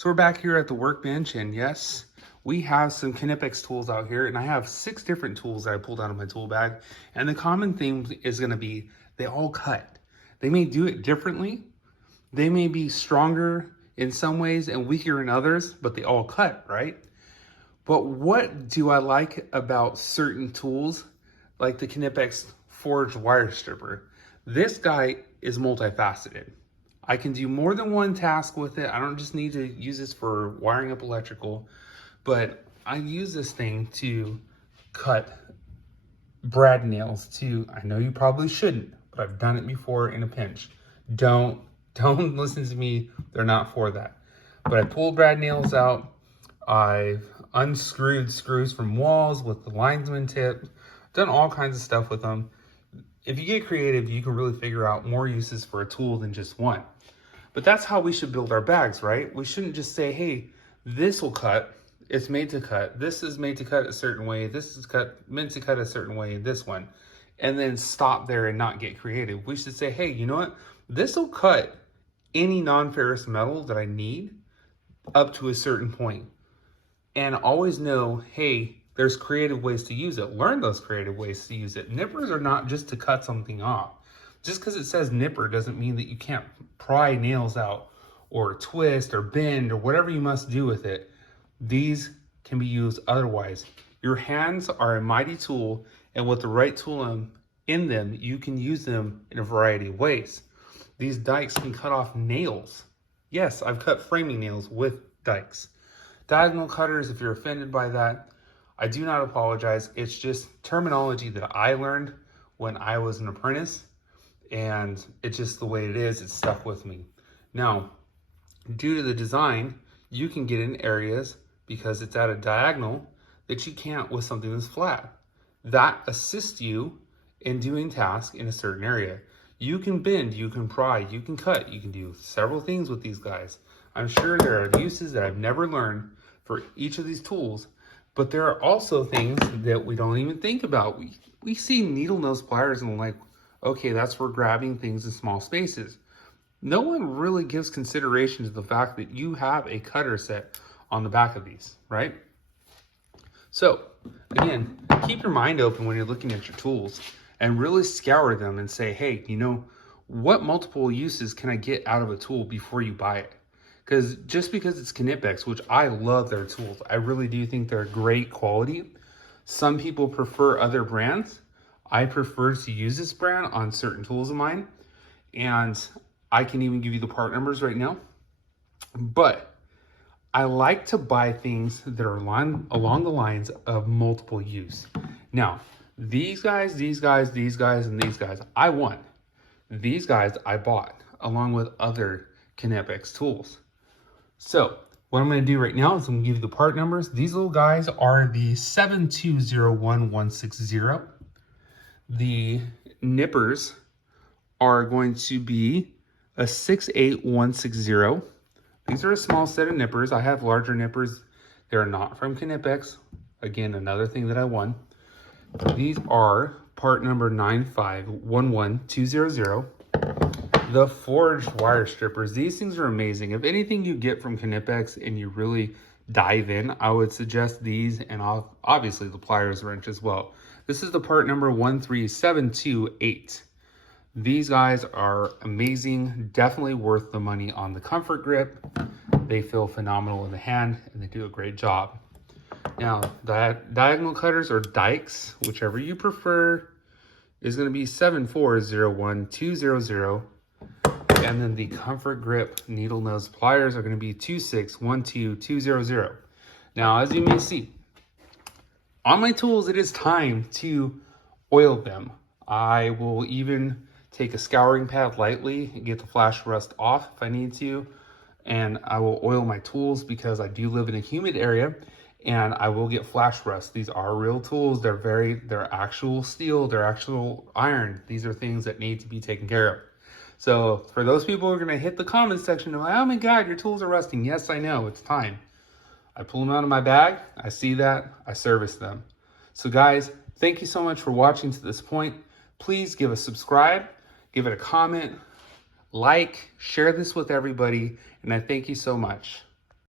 So we're back here at the workbench, and yes, we have some Knipex tools out here, and I have 6 different tools that I pulled out of my tool bag. And the common theme is gonna be they all cut. They may do it differently. They may be stronger in some ways and weaker in others, but they all cut, right? But what do I like about certain tools, like the Knipex forged wire stripper? This guy is multifaceted. I can do more than one task with it. I don't just need to use this for wiring up electrical, but I use this thing to cut brad nails too. I know you probably shouldn't, but I've done it before in a pinch. Don't listen to me. They're not for that. But I pulled brad nails out. I've unscrewed screws from walls with the linesman tip. Done all kinds of stuff with them. If you get creative, you can really figure out more uses for a tool than just one. But that's how we should build our bags, right? We shouldn't just say, hey, this will cut. It's made to cut. This is made to cut a certain way. This is meant to cut a certain way in this one. And then stop there and not get creative. We should say, hey, you know what? This will cut any non-ferrous metal that I need up to a certain point. And always know, hey, there's creative ways to use it. Learn those creative ways to use it. Nippers are not just to cut something off. Just because it says nipper doesn't mean that you can't pry nails out or twist or bend or whatever you must do with it. These can be used otherwise. Your hands are a mighty tool, and with the right tool in them, you can use them in a variety of ways. These dikes can cut off nails. Yes, I've cut framing nails with dikes. Diagonal cutters, if you're offended by that, I do not apologize. It's just terminology that I learned when I was an apprentice, and it's just the way it is. It's stuck with me. Now, due to the design, you can get in areas because it's at a diagonal that you can't with something that's flat. That assists you in doing tasks in a certain area. You can bend, you can pry, you can cut, you can do several things with these guys. I'm sure there are uses that I've never learned for each of these tools, but there are also things that we don't even think about. We see needle nose pliers and we're like, okay, that's for grabbing things in small spaces. No one really gives consideration to the fact that you have a cutter set on the back of these, right? So again, keep your mind open when you're looking at your tools and really scour them and say, hey, you know, what multiple uses can I get out of a tool before you buy it? Because just because it's Knipex, which I love their tools, I really do think they're great quality. Some people prefer other brands. I prefer to use this brand on certain tools of mine, and I can even give you the part numbers right now. But I like to buy things that are along the lines of multiple use. Now, these guys, and these guys, I want. These guys I bought along with other Knipex tools. So what I'm going to do right now is I'm going to give you the part numbers. These little guys are the 7201160. The nippers are going to be a 68160. These are a small set of nippers. I have larger nippers. They're not from Knipex. Again, another thing that I won. These are part number 9511200. The forged wire strippers. These things are amazing. If anything you get from Knipex and you really dive in, I would suggest these, and obviously the pliers wrench as well. This is the part number 13728. These guys are amazing, definitely worth the money on the comfort grip. They feel phenomenal in the hand and they do a great job. Now, diagonal cutters or dikes, whichever you prefer, is going to be 7401200. And then the comfort grip needle nose pliers are going to be 2612200. Now, as you may see, on my tools, it is time to oil them. I will even take a scouring pad lightly and get the flash rust off if I need to. And I will oil my tools because I do live in a humid area and I will get flash rust. These are real tools. They're actual steel. They're actual iron. These are things that need to be taken care of. So for those people who are going to hit the comment section and like, oh my God, your tools are rusting. Yes, I know, it's time. I pull them out of my bag. I see that, I service them. So guys, thank you so much for watching to this point. Please give a subscribe, give it a comment, like, share this with everybody. And I thank you so much.